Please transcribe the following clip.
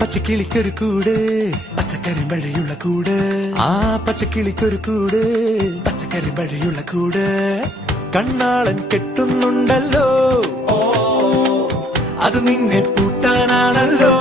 പച്ചക്കിളിക്കൊരു കൂട് പച്ചക്കരിമ്പഴയുള്ള കൂട് ആ പച്ചക്കിളിക്കൊരു കൂട് പച്ചക്കരിമ്പഴയുള്ള കൂട് കണ്ണാളൻ കെട്ടുന്നുണ്ടല്ലോ അത് നിന്നെ പൂട്ടാനാണല്ലോ